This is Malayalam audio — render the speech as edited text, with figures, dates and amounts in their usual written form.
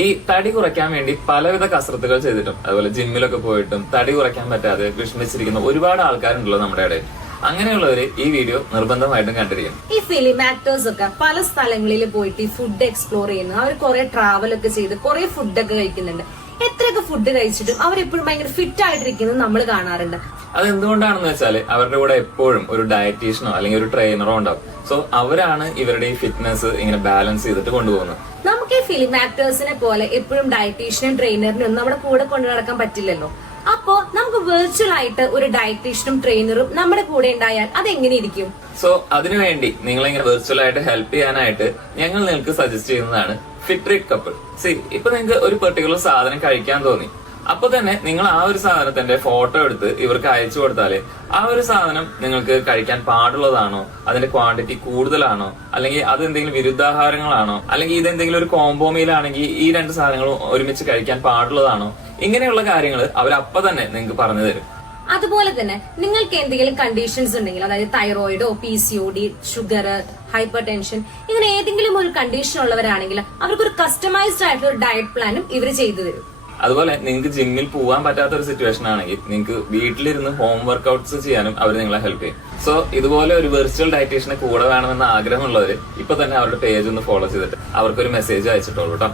ഈ തടി കുറയ്ക്കാൻ വേണ്ടി പലവിധ കസരത്തുകൾ ചെയ്തിട്ടും അതുപോലെ ജിമ്മിലൊക്കെ പോയിട്ടും തടി കുറയ്ക്കാൻ പറ്റാതെ വിഷമിച്ചിരിക്കുന്ന ഒരുപാട് ആൾക്കാരുണ്ടല്ലോ നമ്മുടെ ഇടയിൽ. അങ്ങനെയുള്ളവര് ഈ വീഡിയോ നിർബന്ധമായിട്ടും കണ്ടിരിക്കും. ഈ ഫിലിം ആക്ടേഴ്സ് ഒക്കെ പല സ്ഥലങ്ങളിൽ പോയിട്ട് ഫുഡ് എക്സ്പ്ലോർ ചെയ്യുന്നു. അവർ കുറെ ട്രാവൽ ഒക്കെ ചെയ്ത് കുറെ ഫുഡൊക്കെ കഴിക്കുന്നുണ്ട്. എത്രയൊക്കെ ഫുഡ് കഴിച്ചിട്ടും അവരെപ്പോഴും ഭയങ്കര ഫിറ്റ് ആയിട്ടിരിക്കുന്നത് നമ്മൾ കാണാറുണ്ട്. അതെന്തുകൊണ്ടാണെന്ന് വെച്ചാല് അവരുടെ കൂടെ എപ്പോഴും ഒരു ഡയറ്റീഷ്യനോ അല്ലെങ്കിൽ ഒരു ട്രെയിനറോ ഉണ്ടാവും. സോ അവരാണ് ഇവരുടെ ഈ ഫിറ്റ്നസ് ഇങ്ങനെ ബാലൻസ് ചെയ്തിട്ട് കൊണ്ടുപോകുന്നത്. നമുക്ക് ഈ ഫിലിം ആക്ടേഴ്സിനെ പോലെ എപ്പോഴും ഡയറ്റീഷ്യനും ട്രെയിനറിനും ഒന്നും നമ്മുടെ കൂടെ കൊണ്ടു നടക്കാൻ പറ്റില്ലല്ലോ. അപ്പോ നമുക്ക് വെർച്വൽ ആയിട്ട് ഒരു ഡയറ്റീഷ്യനും ട്രെയിനറും നമ്മുടെ കൂടെ ഉണ്ടായാൽ അതെങ്ങനെ ഇരിക്കും? സോ അതിനുവേണ്ടി നിങ്ങളിങ്ങനെ വെർച്വൽ ആയിട്ട് ഹെൽപ്പ് ചെയ്യാനായിട്ട് ഞങ്ങൾ നിങ്ങൾക്ക് സജസ്റ്റ് ചെയ്യുന്നതാണ് ഫിറ്റ്രിക് കപ്പിൾ. ഇപ്പൊ നിങ്ങൾക്ക് ഒരു പെർട്ടിക്കുലർ സാധനം കഴിക്കാൻ തോന്നി, അപ്പൊ തന്നെ നിങ്ങൾ ആ ഒരു സാധനത്തിന്റെ ഫോട്ടോ എടുത്ത് ഇവർക്ക് അയച്ചു കൊടുത്താല് ആ ഒരു സാധനം നിങ്ങൾക്ക് കഴിക്കാൻ പാടുള്ളതാണോ, അതിന്റെ ക്വാണ്ടിറ്റി കൂടുതലാണോ, അല്ലെങ്കിൽ അത് എന്തെങ്കിലും വിരുദ്ധാഹാരങ്ങളാണോ, അല്ലെങ്കിൽ ഇതെന്തെങ്കിലും ഒരു കോംബോ മീലാണെങ്കിൽ ഈ രണ്ട് സാധനങ്ങളും ഒരുമിച്ച് കഴിക്കാൻ പാടുള്ളതാണോ, ഇങ്ങനെയുള്ള കാര്യങ്ങൾ അവരപ്പൊ തന്നെ നിങ്ങൾക്ക് പറഞ്ഞു തരും. അതുപോലെ തന്നെ നിങ്ങൾക്ക് എന്തെങ്കിലും കണ്ടീഷൻസ് ഉണ്ടെങ്കിൽ, അതായത് തൈറോയിഡോ, PCOD, ഷുഗർ, ഹൈപ്പർ ടെൻഷൻ, ഇങ്ങനെ ഏതെങ്കിലും ഒരു കണ്ടീഷൻ ഉള്ളവരാണെങ്കിൽ അവർക്കൊരു കസ്റ്റമൈസ്ഡ് ആയിട്ടുള്ള ഒരു ഡയറ്റ് പ്ലാനും ഇവർ ചെയ്തു തരും. അതുപോലെ നിങ്ങൾക്ക് ജിമ്മിൽ പോകാൻ പറ്റാത്ത ഒരു സിറ്റുവേഷൻ ആണെങ്കിൽ നിങ്ങൾക്ക് വീട്ടിലിരുന്ന് ഹോം വർക്ക്ഔട്ട്സ് ചെയ്യാനും അവർ നിങ്ങളെ ഹെൽപ്പ് ചെയ്യും. സോ ഇതുപോലെ ഒരു വെർച്വൽ ഡയറ്റീഷ്യനെ കൂടെ വേണമെന്ന ആഗ്രഹമുള്ളവർ ഇപ്പൊ തന്നെ അവരുടെ പേജ് ഒന്ന് ഫോളോ ചെയ്തിട്ട് അവർക്കൊരു മെസ്സേജ് അയച്ചിട്ടോളൂ കേട്ടോ.